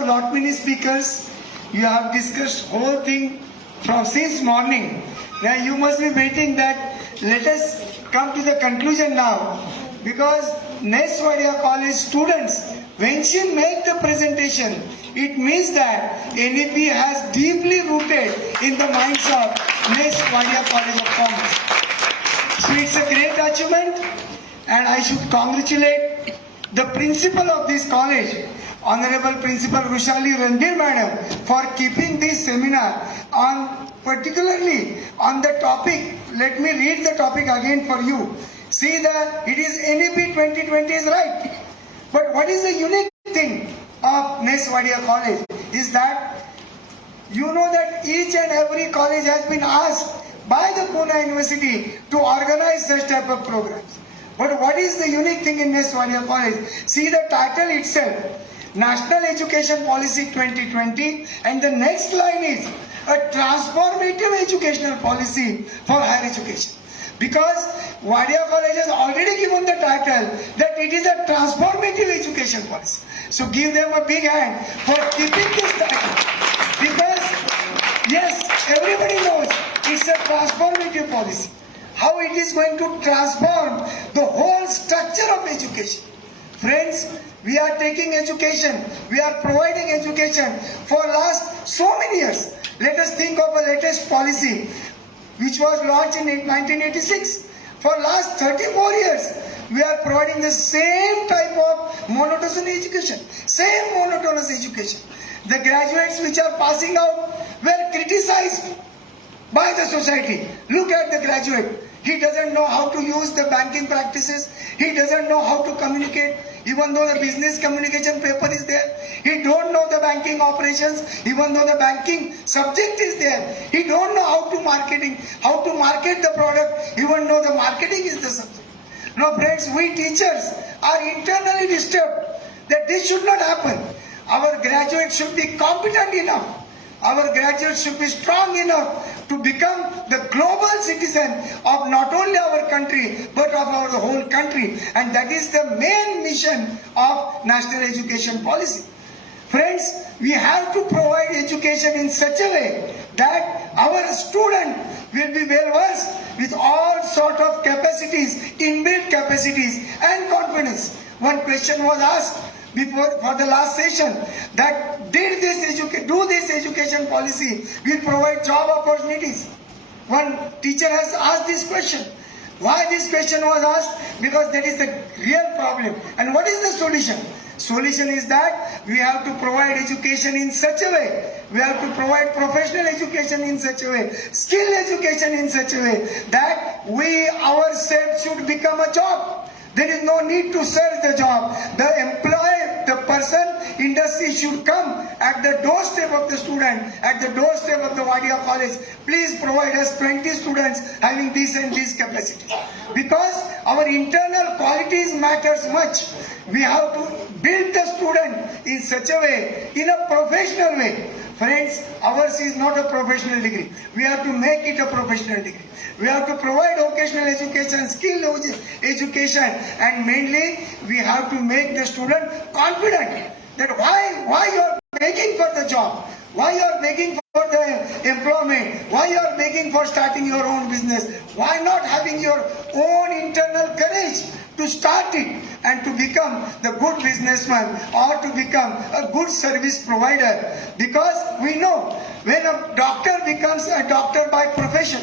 lot many speakers. You have discussed whole thing from since morning. Now you must be waiting that let us come to the conclusion now, because next Wadia College students, when she make the presentation, it means that NEP has deeply rooted in the minds of next Wadia College of Commerce. So it's a great achievement, and I should congratulate the principal of this college, Honorable Principal Rushali Randir Madam, for keeping this seminar on, particularly on the topic. Let me read the topic again for you. See that it is NEP 2020 is right. But what is the unique thing of Nes Wadia College is that you know that each and every college has been asked by the Pune University to organize such type of programs. But what is the unique thing in Nes Wadia College? See the title itself. National Education Policy 2020, and the next line is a transformative educational policy for higher education. Because Wadia College has already given the title that it is a transformative education policy. So give them a big hand for keeping this title. Because yes, everybody knows it's a transformative policy. How it is going to transform the whole structure of education. Friends, we are taking education, we are providing education for last so many years. Let us think of a latest policy which was launched in 1986. For last 34 years, we are providing the same type of monotonous education. Same monotonous education. The graduates which are passing out were criticized by the society. Look at the graduate. He doesn't know how to use the banking practices. He doesn't know how to communicate. Even though the business communication paper is there, he don't know the banking operations. Even though the banking subject is there, he don't know how to market the product. Even though the marketing is the subject. Now, friends, we teachers are internally disturbed that this should not happen. Our graduates should be competent enough. Our graduates should be strong enough to become the global citizen of not only our country but of our whole country, and that is the main mission of National Education Policy. Friends, we have to provide education in such a way that our student will be well versed with all sort of capacities, inbuilt capacities and confidence. One question was asked before for the last session that do this education policy will provide job opportunities. One teacher has asked this question. Why this question was asked? Because that is the real problem. And what is the solution? Solution is that we have to provide education in such a way. We have to provide professional education in such a way, skill education in such a way that we ourselves should become a job. There is no need to search the job. The employer, the person, industry should come at the doorstep of the student, at the doorstep of the Wadia College. Please provide us 20 students having this and this capacity. Because our internal qualities matters much. We have to build the student in such a way, in a professional way. Friends, ours is not a professional degree. We have to make it a professional degree. We have to provide vocational education, skill education, and mainly we have to make the student confident that why you are begging for the job, why you are begging for the employment, why you are begging for starting your own business, why not having your own internal courage to start it and to become the good businessman or to become a good service provider. Because we know when a doctor becomes a doctor by profession,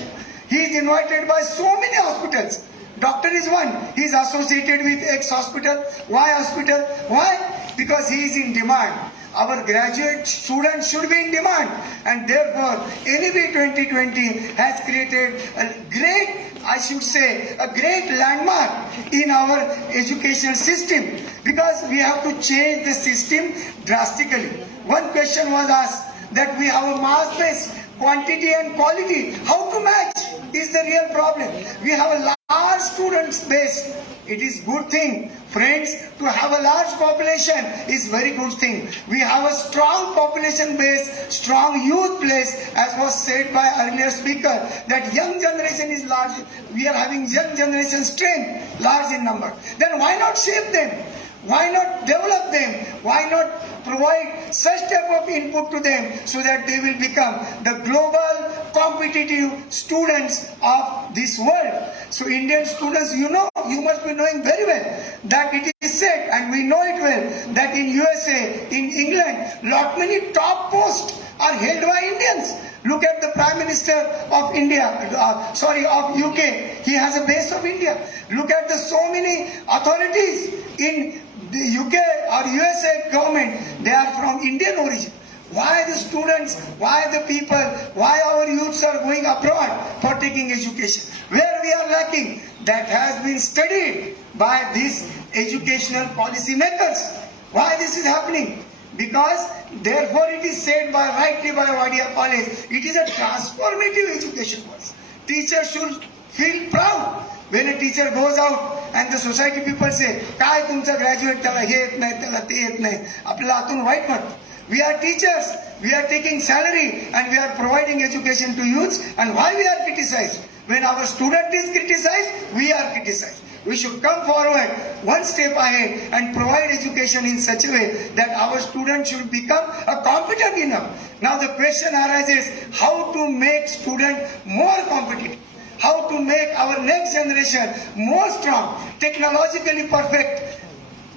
he is invited by so many hospitals. Doctor is one. He is associated with X hospital, Y hospital. Why? Because he is in demand. Our graduate students should be in demand, and therefore NEP 2020 has created a great, I should say, a great landmark in our education system, because we have to change the system drastically. One question was asked that we have a mass-based quantity and quality. How to match is the real problem. We have a large students base. It is good thing, friends, to have a large population is very good thing. We have a strong population base, strong youth base, as was said by earlier speaker, that young generation is large. We are having young generation strength, large in number. Then why not shape them? Why not develop them? Why not provide such type of input to them so that they will become the global competitive students of this world? So Indian students, you must be knowing very well that it is said, and we know it well, that in USA, in England, many top posts are held by Indians. Look at the Prime Minister of of UK. He has a base of India. Look at the so many authorities in the UK or USA government. They are from Indian origin. Why the students, why the people, why our youths are going abroad for taking education? Where we are lacking, that has been studied by these educational policy makers. Why this is happening? Because therefore it is said rightly by Wadia College, it is a transformative education policy. Teachers should feel proud when a teacher goes out and the society people say, "Kai tumcha graduate tala he yet nahi, tala te yet nahi." Apla atun white mat. We are teachers, we are taking salary and we are providing education to youths. And why we are criticized? When our student is criticized, we are criticized. We should come forward one step ahead and provide education in such a way that our students should become competent enough. Now the question arises, how to make students more competitive? How to make our next generation more strong, technologically perfect,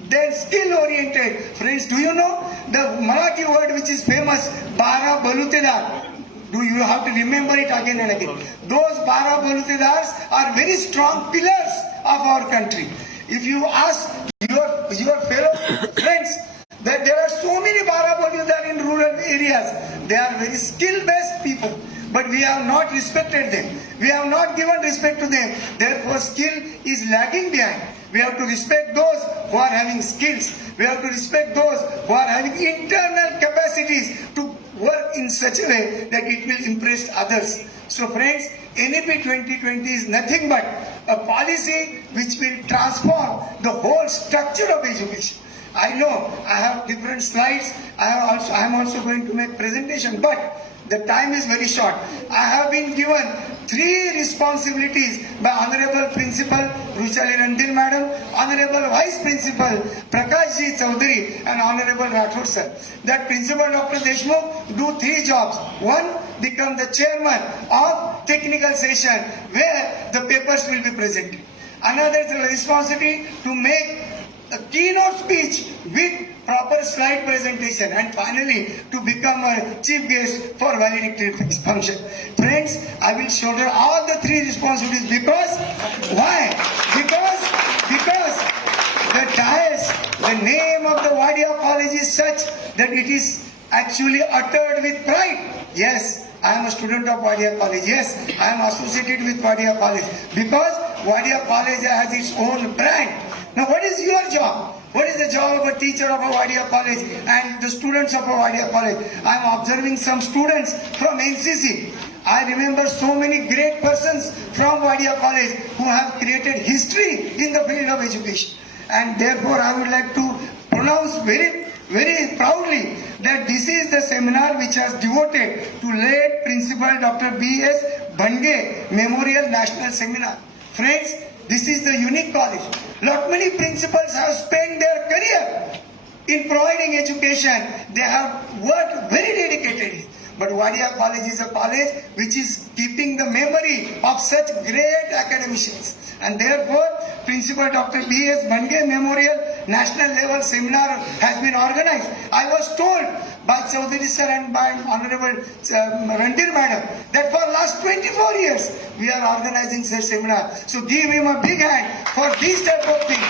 then skill oriented. Friends, do you know the Marathi word which is famous, Bara Balutedar? Do you have to remember it again and again? Those Bara Balutedars are very strong pillars of our country. If you ask your fellow friends that there are so many Bara Balutedar in rural areas, they are very skill-based people. But we have not respected them. We have not given respect to them. Therefore, skill is lagging behind. We have to respect those who are having skills. We have to respect those who are having internal capacities to work in such a way that it will impress others. So friends, NEP 2020 is nothing but a policy which will transform the whole structure of education. I know I have different slides. I am also going to make presentation, but the time is very short. I have been given 3 responsibilities by Honorable Principal Ruchali Randil Madam, Honorable Vice Principal Prakash Ji Chaudhary and Honorable Rathod Sir. That Principal Dr. Deshmukh do 3 jobs. One, become the chairman of technical session where the papers will be presented. Another is the responsibility to make a keynote speech with proper slide presentation, and finally to become a chief guest for valedictorian function. Friends, I will shoulder all the 3 responsibilities because why? Because the dais, the name of the Wadia College is such that it is actually uttered with pride. Yes, I am a student of Wadia College. Yes, I am associated with Wadia College because Wadia College has its own brand. Now, what is your job? What is the job of a teacher of a Wadia College and the students of a Wadia College? I am observing some students from NCC. I remember so many great persons from Wadia College who have created history in the field of education. And therefore, I would like to pronounce very, very proudly that this is the seminar which has devoted to late Principal Dr. B.S. Bhange Memorial National Seminar. Friends, this is the unique college. Lot many principals have spent their career in providing education. They have worked very dedicatedly. But Wadia College is a college which is keeping the memory of such great academicians. And therefore, Principal Dr. B.S. Bhange Memorial National Level Seminar has been organized. I was told by Chaudhary Sir and by Honorable Randil Madam that for last 24 years we are organizing such seminar. So give him a big hand for this type of thing.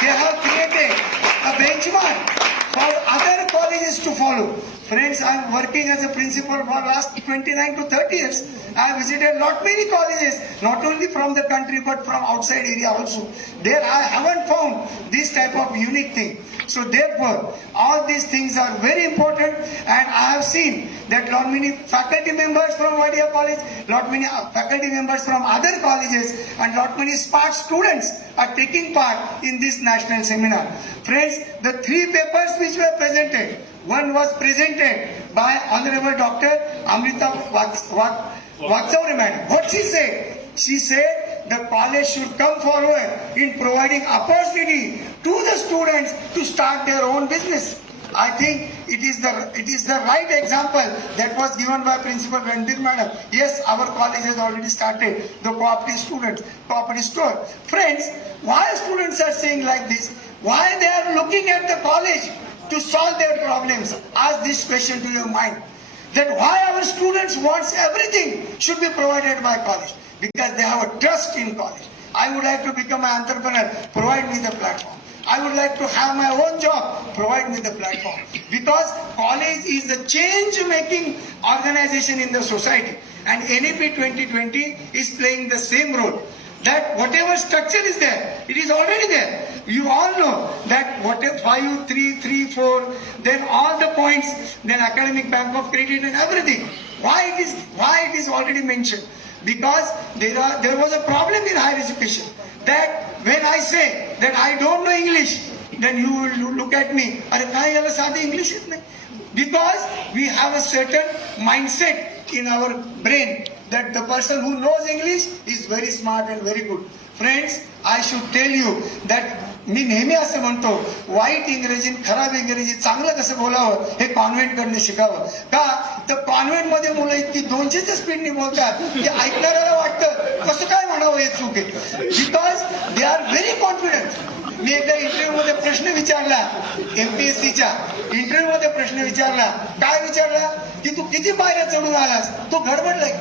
They have created a benchmark for other colleges to follow. Friends, I am working as a principal for last 29 to 30 years. I have visited lot many colleges, not only from the country but from outside area also. There I haven't found this type of unique thing. So therefore, all these things are very important, and I have seen that lot many faculty members from Wadia College, lot many faculty members from other colleges, and lot many smart students are taking part in this national seminar. Friends, the 3 papers which were presented, one was presented by Honorable Dr. Amrita Vaksauri Madam. What she said? She said the college should come forward in providing opportunity to the students to start their own business. I think it is the right example that was given by Principal Randir Madam. Yes, our college has already started the cooperative store. Friends, why students are saying like this? Why they are looking at the college to solve their problems? Ask this question to your mind. That why our students wants everything should be provided by college? Because they have a trust in college. I would like to become an entrepreneur, provide me the platform. I would like to have my own job, provide me the platform. Because college is a change-making organization in the society. And NEP 2020 is playing the same role. That whatever structure is there, it is already there. You all know that whatever 5, 3, 3, 4, then all the points, then academic bank of credit and everything. Why it is already mentioned? Because there was a problem in higher education. That when I say that I don't know English, then you will look at me. English is not. Because we have a certain mindset in our brain that the person who knows English is very smart and very good. Friends, I should tell you that मी नेहमी असं म्हणतो white इंग्रजी खराब इंग्रजी चांगलं कसं बोलावं हे convent कडनं शिकावं का तर कॉन्व्हेंट मध्ये मुलं इतकी 200च्या स्पीडने बोलतात की ऐकणाऱ्याला वाटतं कसं काय म्हणावं हे चूक आहे because they are very confident मी एकदा इंटरव्ह्यू मध्ये प्रश्न विचारला एमपीएससीच्या इंटरव्ह्यू मध्ये प्रश्न विचारला काय विचारला की तू किती पायऱ्या चढून आलास तो गडबडलाय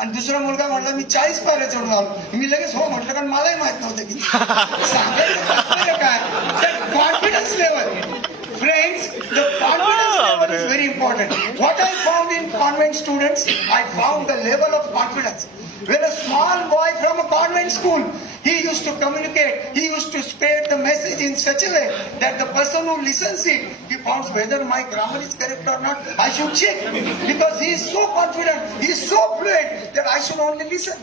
आणि दुसरा मुलगा म्हटला मी 40 पायऱ्या चढून आलो मी लगेच हो म्हटलं कारण मलाही माहित नव्हतं की सांगायचं काय confidence level Friends, the confidence level is very important. What I found in convent students, I found the level of confidence. When a small boy from a convent school, he used to communicate, he used to spread the message in such a way that the person who listens it, he finds whether my grammar is correct or not, I should check. Because he is so confident, he is so fluent that I should only listen.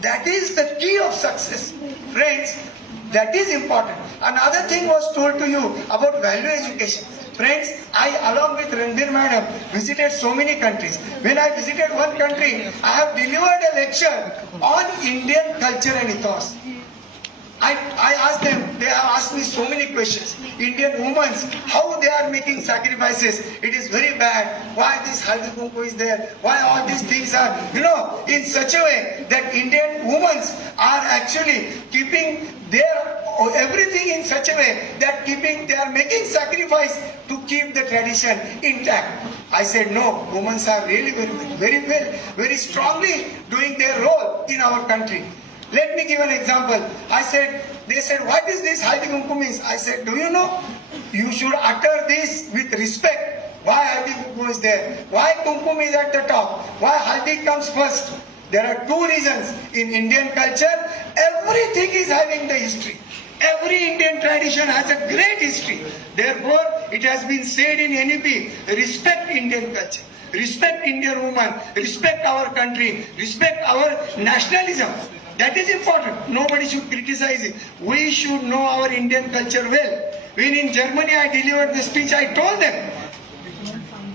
That is the key of success. Friends, that is important. Another thing was told to you about value education. Friends, I along with Randir Madam visited so many countries. When I visited one country, I have delivered a lecture on Indian culture and ethos. I asked them, they have asked me so many questions. Indian women, how they are making sacrifices. It is very bad. Why this haldi kumku is there? Why all these things are, in such a way that Indian women are actually keeping their everything in such a way that they are making sacrifice to keep the tradition intact. I said, no, women are really very strongly doing their role in our country. Let me give an example. They said, what is this haldi kumkum means? I said, do you know? You should utter this with respect. Why haldi kumkum is there? Why kumkum is at the top? Why haldi comes first? There are two reasons. In Indian culture, everything is having the history. Every Indian tradition has a great history. Therefore, it has been said in NEP, respect Indian culture. Respect Indian woman. Respect our country. Respect our nationalism. That is important. Nobody should criticize it. We should know our Indian culture well. When in Germany I delivered the speech, I told them,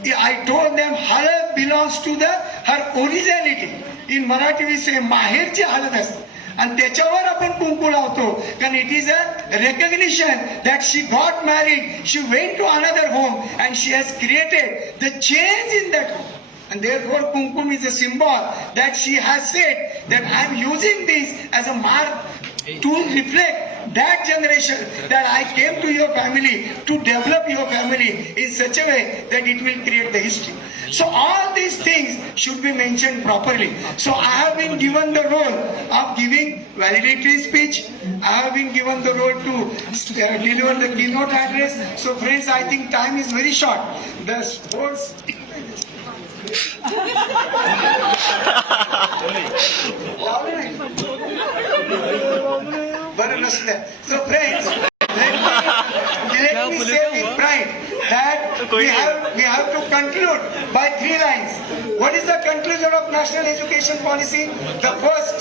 halal belongs to her originality. In Marathi we say, maherची halad असते. आणि त्याच्यावर आपण कुंकू लावतो कारण it is a recognition that she got married she went to another home and she has created the change in that home. And therefore kumkum is a symbol that she has said that I am using this as a mark to reflect that generation that I came to your family to develop your family in such a way that it will create the history. So all these things should be mentioned properly. So I have been given the role of giving valedictory speech. I have been given the role to deliver the keynote address. So friends, I think time is very short. The sports So friends, let me say with pride that we have to conclude by 3 lines. What is the conclusion of national education policy? The first,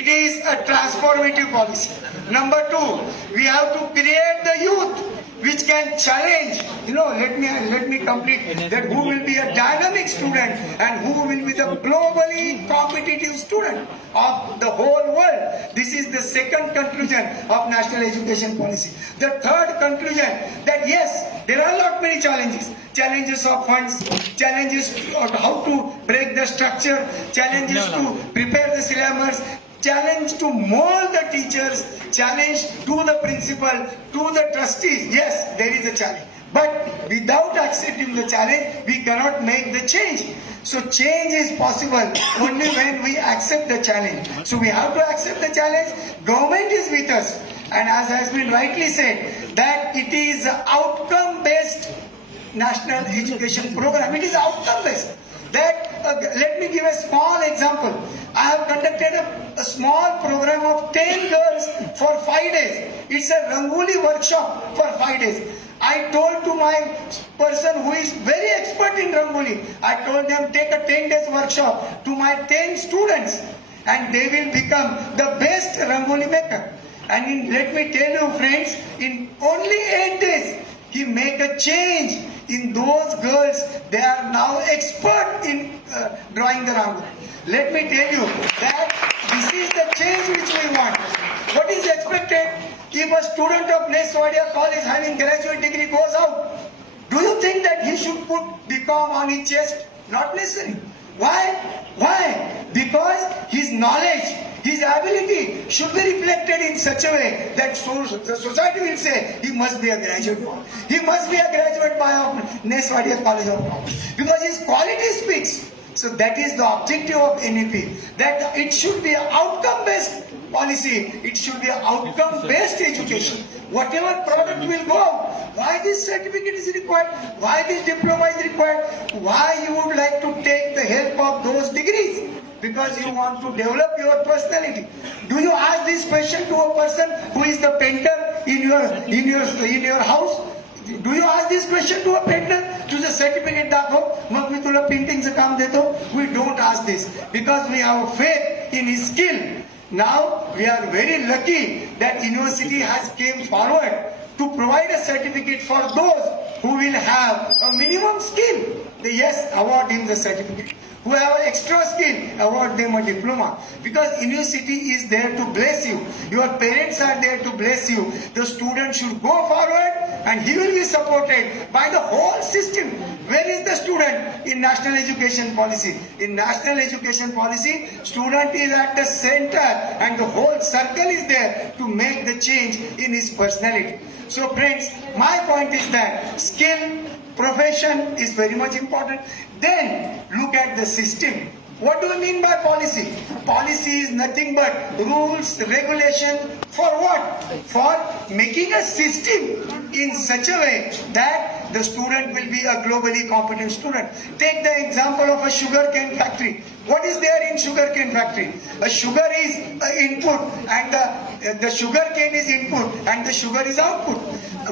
it is a transformative policy. Number 2, we have to create the youth which can challenge, let me complete that who will be a dynamic student and who will be the globally competitive student of the whole world. This is the second conclusion of national education policy. The third conclusion, that yes, there are a lot many challenges. Challenges of funds, challenges of how to break the structure, challenges to prepare the syllabus, challenge to mold the teachers, challenge to the principal, to the trustees. Yes, there is a challenge. But without accepting the challenge, we cannot make the change. So change is possible only when we accept the challenge. So we have to accept the challenge. Government is with us. And as has been rightly said, that it is outcome-based national education program. It is outcome-based. Let me give a small example. I have conducted a small program of 10 girls for 5 days. It's a Rangoli workshop for 5 days. I told to my person who is very expert in Rangoli, I told them take a 10 days workshop to my 10 students and they will become the best Rangoli maker. And let me tell you friends, in only 8 days, he make a change in those girls. They are now expert in drawing the Rangoli. Let me tell you that this is the change which we want. What is expected? If a student of Neswadia College having graduate degree goes out, do you think that he should put BCom on his chest? Not necessary. Why? Why? Because his knowledge, his ability should be reflected in such a way that the society will say he must be a graduate. He must be a graduate by Neswadia College of Commerce. Because his quality speaks. So that is the objective of NEP. That it should be an outcome-based policy. It should be an outcome-based education. Whatever product will go out, why this certificate is required, why this diploma is required, why you would like to take the help of those degrees. Because you want to develop your personality. Do you ask this question to a person who is the painter in your house? Do you ask this question to a painter? तुझे certificate दाखव, मग मी तुला paintingचं काम देतो. We don't ask this because we have faith in his skill. Now we are very lucky that university has came forward to provide a certificate for those who will have a minimum skill. Yes, award him the certificate. Who have extra skill, award them a diploma. Because university is there to bless you. Your parents are there to bless you. The student should go forward and he will be supported by the whole system. Where is the student in national education policy? In national education policy, student is at the center and the whole circle is there to make the change in his personality. So friends, my point is that skill, profession is very much important. Then look at the system. What do we mean by policy? Policy is nothing but rules, regulation. For what? For making a system in such a way that the student will be a globally competent student. Take the example of a sugarcane factory. What is there in sugarcane factory? A sugar is input and the sugarcane is input and the sugar is output.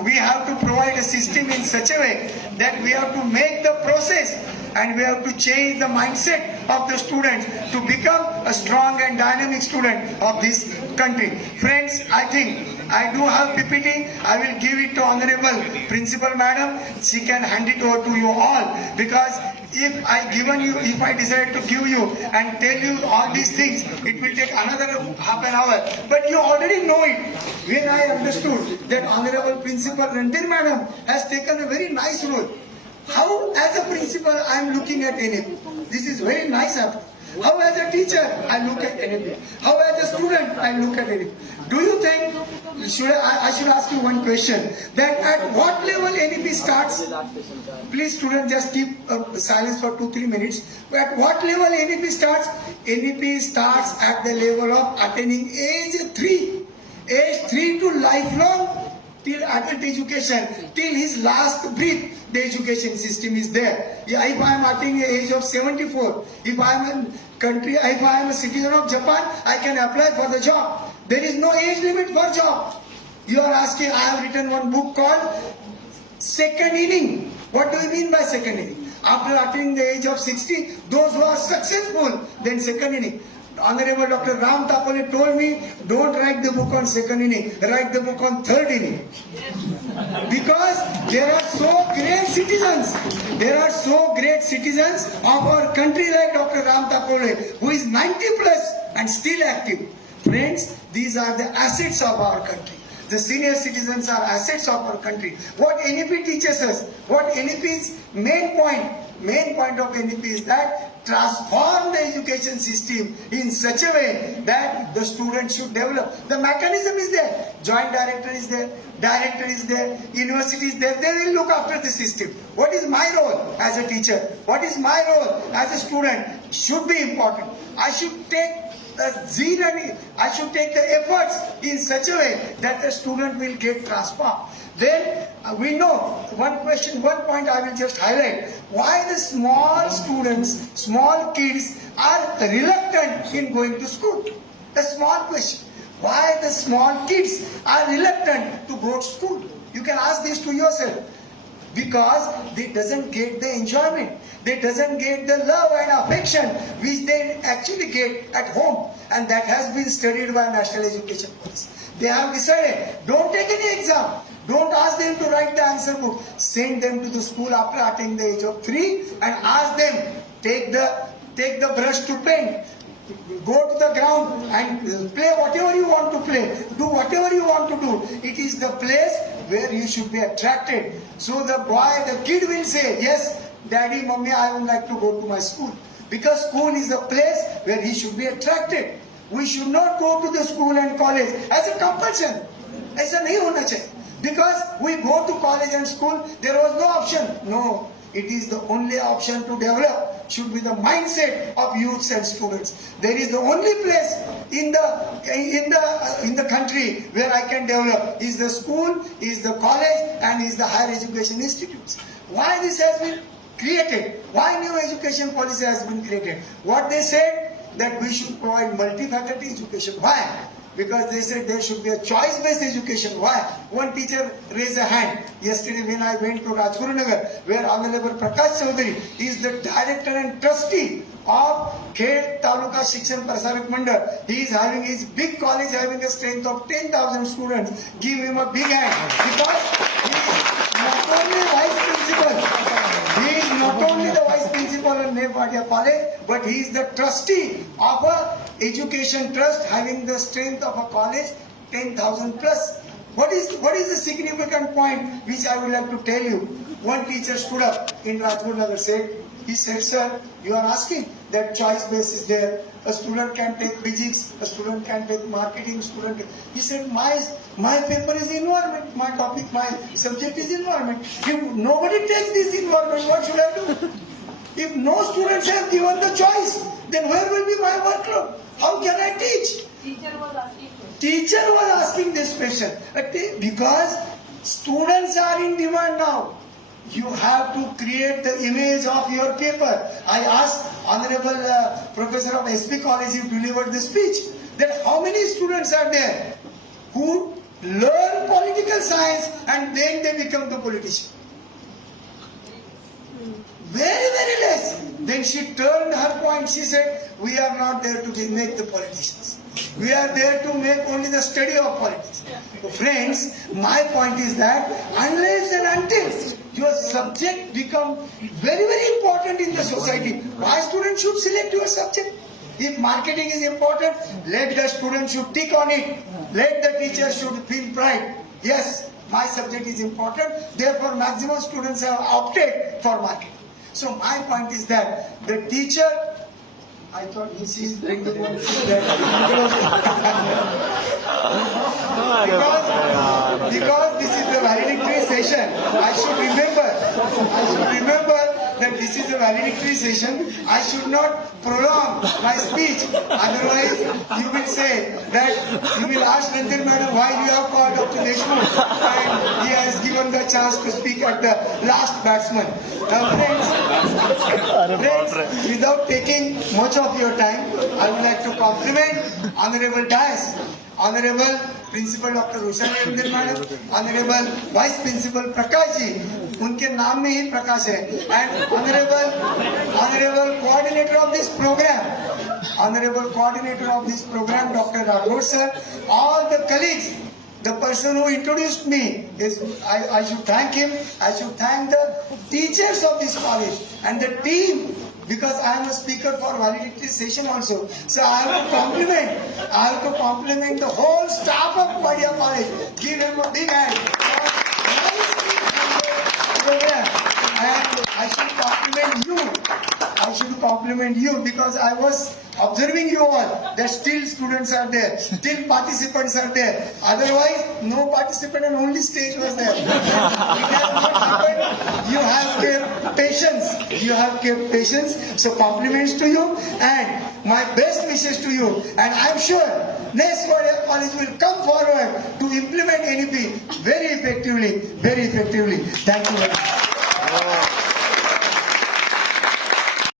We have to provide a system in such a way that we have to make the process and we have to change the mindset of the students to become a strong and dynamic student of this country. Friends, I think I do have PPT. I will give it to Honorable Principal Madam. She can hand it over to you all, because if I decide to give you and tell you all these things, it will take another half an hour. But you already know it. When I understood that Honorable Principal Randir Madam has taken a very nice role. How as a principal I am looking at NEP. This is very nice. How as a teacher I look at NEP. How as a student I look at NEP. Do you think, I should ask you one question, that at what level NEP starts? Please students, just keep silence for 2-3 minutes. At what level NEP starts? NEP starts at the level of attaining age 3. Age 3 to lifelong, till adult education, till his last breath, the education system is there. If I am attaining the age of 74, if I am a citizen of Japan, I can apply for the job. There is no age limit for job. You are asking, I have written one book called Second Inning. What do you mean by second inning? After attaining the age of 60, those who are successful, then second inning. Honorable Dr. Ram Tapole told me, don't write the book on second inning, write the book on third inning. Because there are so great citizens. There are so great citizens of our country like Dr. Ram Thakore, who is 90 plus and still active. Friends, these are the assets of our country. The senior citizens are assets of our country. What NEP teaches us, what NEP's main point of NEP is that transform the education system in such a way that the student should develop. The mechanism is there. Joint director is there, director is there, university is there. They will look after the system. What is my role as a teacher? What is my role as a student? Should be important. I should take the zeal and I should take the efforts in such a way that the student will get transformed. Then we know one point I will just highlight. Why the small students, small kids are reluctant in going to school? A small question. Why the small kids are reluctant to go to school? You can ask this to yourself. Because they doesn't get the enjoyment, they doesn't get the love and affection which they actually get at home, and that has been studied by National Education Policy. They have decided, don't take any exam, don't ask them to write the answer book, send them to the school after attaining the age of 3 and ask them, take the brush to paint. Go to the ground and play whatever you want to play. Do whatever you want to do. It is the place where you should be attracted. So the kid will say, yes, daddy, mommy, I would like to go to my school. Because school is the place where he should be attracted. We should not go to the school and college as a compulsion. ऐसा नहीं होना चाहिए. Because we go to college and school, there was no option. No. It is the only option to develop, should be the mindset of youths and students. There is the only place in the country where I can develop is the school, is the college, and is the higher education institutes. Why this has been created? Why new education policy has been created? What they said, that we should provide multi-faculty education. Why? Because they said there should be a choice-based education. Why? One teacher raised a hand yesterday when I went to Rajgurunagar, where Honorable Prakash Chaudhary is the director and trustee of Khed Taluka Shikshan Prasarak Mandal. He is having his big college having a strength of 10,000 students. Give him a big hand, because he is not only vice principal, he is not only the vice principal of Nepal College, but he is the trustee of a education trust having the strength of a college 10,000 plus. What is the significant point which I would like to tell you? One teacher stood up in Rajgurunagar said, he said, sir, you are asking that choice base is there. A student can take physics, a student can take marketing, he said, my paper is environment, my topic, my subject is environment. If nobody takes this environment, what should I do? If no students have given the choice, then where will be my workload? How can I teach? Teacher was asking this question. Because students are in demand now. You have to create the image of your paper. I asked Honorable Professor of SP College who delivered the speech, that how many students are there who learn political science and then they become the politician? Very, very less. Then she turned her point. She said, we are not there to make the politicians. We are there to make only the study of politics. So friends, my point is that unless and until your subject become very, very important in the society, why students should select your subject? If marketing is important, let the student should tick on it. Let the teacher should feel pride. Yes, my subject is important. Therefore, maximum students have opted for marketing. So my point is that the teacher, I thought he sees bringing one because this is the valedictory session, I should remember that this is a valedictory session. I should not prolong my speech. Otherwise, you will say that you will ask Ranjan Madam why you have called Dr. Deshmukh and he has given the chance to speak at the last batsman. Now friends, without taking much of your time, I would like to compliment Honorable Dias, Honorable Principal Dr. Shailendra Madam, Honorable Vice Principal Prakash ji, उनके नाम में ही प्रकाश है, and Honorable Coordinator of this program, Dr. Raghur sir, all the colleagues the person who introduced me is, I should thank him. I should thank the teachers of this college and the team, because I am a speaker for valedictory session also. So I have to compliment the whole staff of Bhange College. Give them a big hand. And I should compliment you because I was observing you all, that still students are there, still participants are there. Otherwise, no participant and only stage was there. It has not happened. You have kept patience. You have kept patience. So compliments to you and my best wishes to you. And I'm sure next Bhange College will come forward to implement NEP very effectively. Thank you very much.